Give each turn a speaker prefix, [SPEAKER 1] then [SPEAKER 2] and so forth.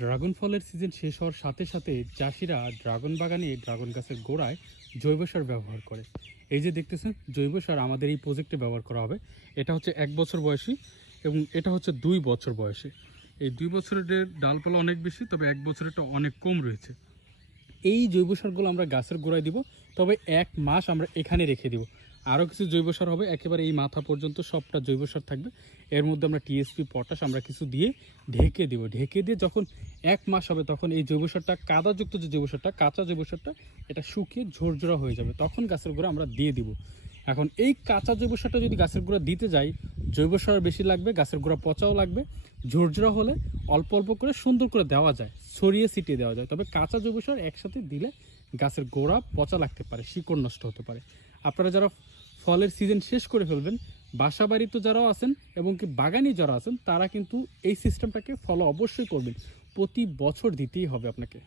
[SPEAKER 1] Dragon ফলের season শেষ হওয়ার সাথে সাথে চাষিরা ড্রাগন বাগানে ড্রাগন গাছের গোড়ায় জৈব সার ব্যবহার করে। এই যে দেখতেছেন, জৈব সার আমাদের এই প্রজেক্টে ব্যবহার করা হবে। এটা হচ্ছে এক বছর বয়সী এবং এটা হচ্ছে দুই বছর বয়সী। এই দুই বছরের ডালপালা অনেক বেশি, তবে এক বছরেরটা অনেক কম রয়েছে। এই জৈব সারগুলো আমরা গাছের গোড়ায় দিব, তবে এক মাস আমরা এখানে রেখে দিব। আরও কিছু জৈব সার হবে। একেবারে এই মাথা পর্যন্ত সবটা জৈব সার থাকবে। এর মধ্যে আমরা টিএসপি পটাশ আমরা কিছু দিয়ে ঢেকে দিব। ঢেকে দিয়ে যখন এক মাস হবে তখন এই জৈব সারটা, কাদাযুক্ত যে জৈব সারটা, কাঁচা জৈব সারটা, এটা শুকিয়ে ঝরঝরা হয়ে যাবে। তখন গাছের গোড়া আমরা দিয়ে দিব। এখন এই কাঁচা জৈব সারটা যদি গাছের গোড়া দিতে যাই, জৈব সার বেশি লাগবে, গাছের গোড়া পচাও লাগবে। ঝরঝরা হলে অল্প অল্প করে সুন্দর করে দেওয়া যায়, ছড়িয়ে ছিটিয়ে দেওয়া যায়। তবে কাঁচা জৈব সার একসাথে দিলে গাছের গোড়া পচা লাগতে পারে, শিকড় নষ্ট হতে পারে। আপনারা যারা ফলের সিজন শেষ করে ফেলবেন। বাসা বাড়িতে যারাও আছেন এবং কি বাগানি যারা আছেন, তারা কিন্তু এই সিস্টেমটাকে ফলো অবশ্যই করবেন। প্রতি বছর দিতেই হবে আপনাকে।